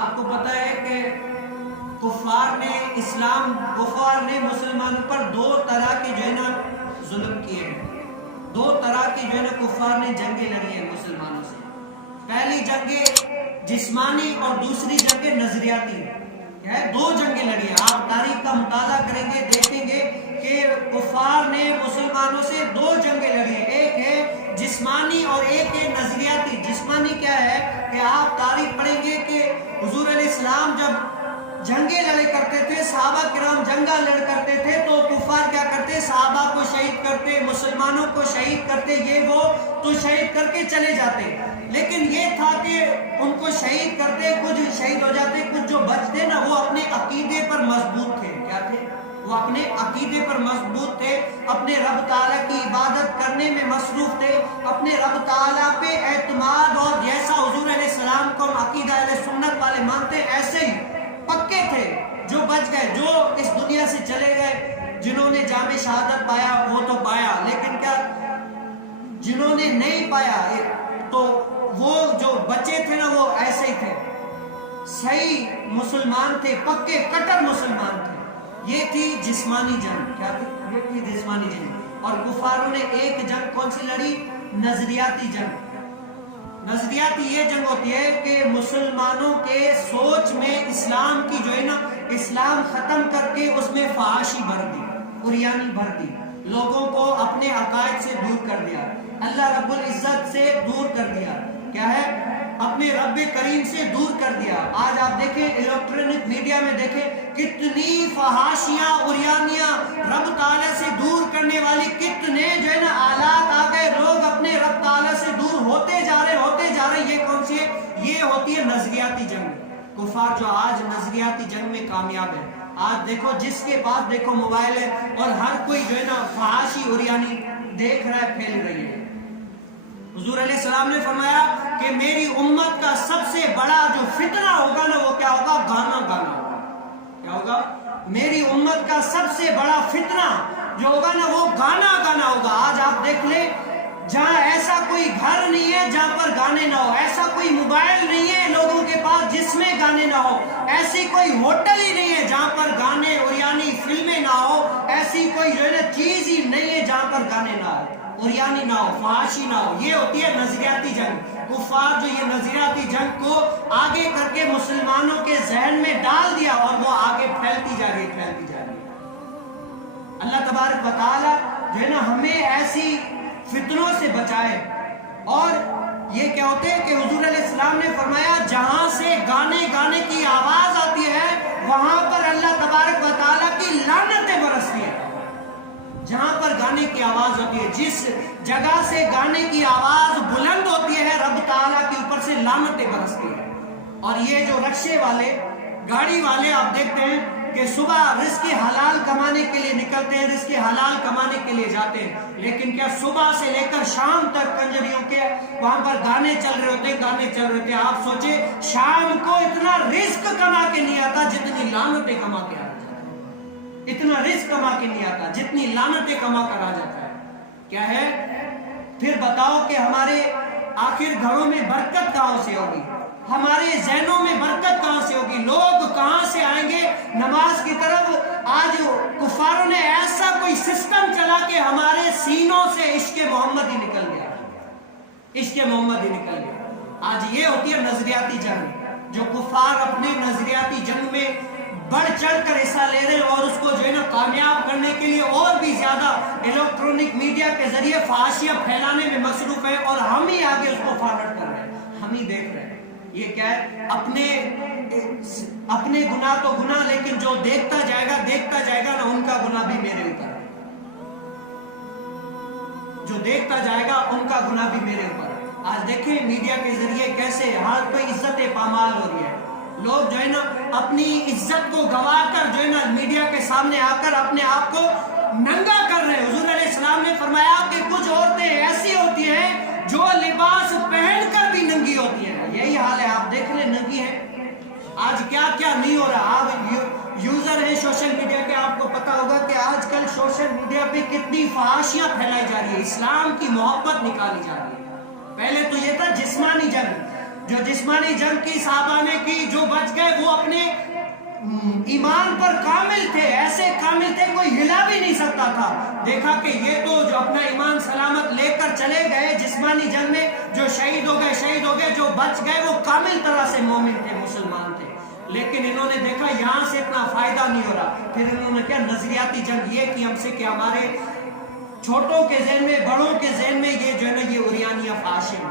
آپ کو پتہ ہے کہ کفار نے مسلمانوں پر دو طرح کے جو ہے نا ظلم کیے ہیں. دو طرح کی جو ہے نا کفار نے جنگیں لڑی ہیں مسلمانوں سے. پہلی جنگیں جسمانی اور دوسری جنگیں نظریاتی. دو جنگیں لڑی ہیں. آپ تاریخ کا مطالعہ کریں گے دیکھیں گے کہ کفار نے مسلمانوں سے دو جنگیں لڑی ہیں. ایک ہے جسمانی اور ایک ہے نظریاتی. جسمانی کیا ہے کہ آپ تاریخ پڑھیں گے کہ حضور علیہ السلام جب جنگیں لڑے کرتے تھے, صحابہ کرام جنگاں لڑ کرتے تھے, تو کفار کیا کرتے, صحابہ کو شہید کرتے, مسلمانوں کو شہید کرتے, یہ وہ تو شہید کر کے چلے جاتے. لیکن یہ تھا کہ ان کو شہید کرتے, کچھ شہید ہو جاتے, کچھ جو بچتے نا وہ اپنے عقیدے پر مضبوط تھے. کیا تھے وہ؟ اپنے عقیدے پر مضبوط تھے, اپنے رب تعالیٰ کی عبادت کرنے میں مصروف تھے, اپنے رب تعالیٰ پہ اعتماد, اور جیسا حضور علیہ السلام کو عقیدہ اہل سنت والے مانتے ایسے ہی پکے تھے. جو بچ گئے, جو اس دنیا سے چلے گئے, جنہوں نے جام شہادت پایا وہ تو پایا, لیکن کیا جنہوں نے نہیں پایا تو وہ جو بچے تھے نا وہ ایسے ہی تھے, صحیح مسلمان تھے, پکے کٹر مسلمان تھے. یہ تھی جسمانی جنگ. کیا تھی؟ یہ تھی جسمانی جنگ. اور کفاروں نے ایک جنگ کون سی لڑی؟ نظریاتی جنگ. نظریاتی یہ جنگ ہوتی ہے کہ مسلمانوں کے سوچ میں اسلام کی جو ہے نا, اسلام ختم کر کے اس میں فحاشی بھر دی, عریانی بھر دی, لوگوں کو اپنے عقائد سے دور کر دیا, اللہ رب العزت سے دور کر دیا, کیا ہے اپنے رب کریم سے دور کر دیا. آج آپ دیکھیں الیکٹرانک میڈیا میں دیکھیں کتنی فحاشیاں, عریانیاں, رب تعالیٰ سے دور کرنے والی کتنے جو ہے نا آلات آ گئے. لوگ اپنے رب تعالیٰ سے دور ہوتے جا رہے. یہ کون سی ہے؟ یہ ہوتی ہے نظریاتی جنگ. کفار جو آج نظریاتی جنگ میں کامیاب ہے. آج دیکھو جس کے پاس دیکھو موبائل ہے, اور ہر کوئی جو ہے نا فحاشی عریانی دیکھ رہا ہے, پھیل رہی ہے. حضور علیہ السلام نے فرمایا کہ میری امت کا سب سے بڑا جو فتنہ ہوگا نا وہ کیا ہوگا؟ گانا گانا ہوگا. کیا ہوگا؟ میری امت کا سب سے بڑا فتنہ جو ہوگا نا وہ گانا گانا ہوگا. آج آپ دیکھ لیں جہاں ایسا کوئی گھر نہیں ہے جہاں پر گانے نہ ہو, ایسا کوئی موبائل نہیں ہے لوگوں کے پاس جس میں گانے نہ ہو, ایسی کوئی ہوٹل ہی نہیں ہے جہاں پر گانے عریانی فلمیں نہ ہو, ایسی کوئی جو ہے نا چیز ہی نہیں ہے جہاں پر گانے نہ ہو, عریانی نہ ہو, فحاشی نہ ہو. یہ ہوتی ہے نظریاتی جنگ. کفار جو یہ نظریاتی جنگ کو آگے کر کے مسلمانوں کے ذہن میں ڈال دیا, اور وہ آگے پھیلتی جا رہی ہے. اللہ تبارک و تعالی جو ہے نا ہمیں ایسی فتنوں سے بچائے. اور یہ کیا ہوتے ہیں کہ حضور علیہ السلام نے فرمایا جہاں سے گانے کی آواز آتی ہے وہاں پر اللہ تبارک و تعالیٰ کی لعنتیں برستی ہیں. جہاں پر گانے کی آواز ہوتی ہے, جس جگہ سے گانے کی آواز بلند ہوتی ہے, رب تعالیٰ کے اوپر سے لعنتیں برستی ہیں. اور یہ جو رکشے والے, گاڑی والے آپ دیکھتے ہیں کہ صبح رزق حلال کمانے کے لیے نکلتے ہیں, رزق حلال کمانے کے لیے جاتے ہیں, لیکن کیا صبح سے لے کر شام تک کنجریوں کے وہاں پر گانے چل رہے ہوتے ہیں. آپ سوچیں شام کو اتنا رزق کما کے نہیں آتا جتنی لعنتیں کما کے آتا ہے, اتنا رزق کما کے نہیں آتا جتنی لعنتیں کما کر آ جاتا ہے. کیا ہے پھر بتاؤ کہ ہمارے آخر گھروں میں برکت کہاں سے ہوگی, ہمارے ذہنوں میں برکت کہاں سے ہوگی, لوگ کہاں سے آئیں گے نماز کی طرف. آج کفاروں نے ایسا کوئی سسٹم چلا کہ ہمارے سینوں سے عشق محمد ہی نکل گیا, عشق محمد ہی نکل گیا. آج یہ ہوتی ہے نظریاتی جنگ, جو کفار اپنے نظریاتی جنگ میں بڑھ چڑھ کر حصہ لے رہے ہیں, اور اس کو جو ہے نا کامیاب کرنے کے لیے اور بھی زیادہ الیکٹرانک میڈیا کے ذریعے فحاشیاں پھیلانے میں مصروف ہے, اور ہم ہی آگے اس کو فارورڈ کر رہے ہیں, ہم ہی دیکھ رہے ہیں. یہ کیا ہے؟ اپنے گناہ تو گناہ, لیکن جو دیکھتا جائے گا نا ان کا گناہ بھی میرے اوپر ہے, جو دیکھتا جائے گا ان کا گناہ بھی میرے اوپر ہے. آج دیکھیں میڈیا کے ذریعے کیسے ہر کوئی عزت پامال ہو رہی ہے. لوگ جو ہے نا اپنی عزت کو گوا کر جو ہے نا میڈیا کے سامنے آ کر اپنے آپ کو ننگا کر رہے ہیں. حضور علیہ السلام نے فرمایا کہ کچھ عورتیں ایسی ہوتی ہیں جو لباس پہن کر بھی ننگی ہوتی ہیں. یہی حال ہے, آپ دیکھ لیں ننگی ہے. آج کیا کیا نہیں ہو رہا. آپ یوزر ہیں سوشل میڈیا کے, آپ کو پتا ہوگا کہ آج کل سوشل میڈیا پہ کتنی فحاشیاں پھیلائی جا رہی ہے, اسلام کی محبت نکالی جا رہی ہے. پہلے تو یہ تھا جسمانی جنگ, جو جسمانی جنگ کی صحابہ نے کی, جو بچ ایمان پر کامل تھے، ایسے کامل تھے کوئی ہلا بھی نہیں سکتا تھا۔ دیکھا کہ یہ تو جو اپنا ایمان سلامت لے کر چلے گئے جسمانی جنگ میں، جو شہید ہو گئے، جو بچ گئے وہ کامل طرح سے مومن تھے، مسلمان تھے۔ لیکن انہوں نے دیکھا یہاں سے اتنا فائدہ نہیں ہو رہا، پھر انہوں نے کیا نظریاتی جنگ یہ کی ہم سے کہ ہمارے چھوٹوں کے ذہن میں، بڑوں کے ذہن میں یہ جو ہے نا یہ اوریانی افعاشیں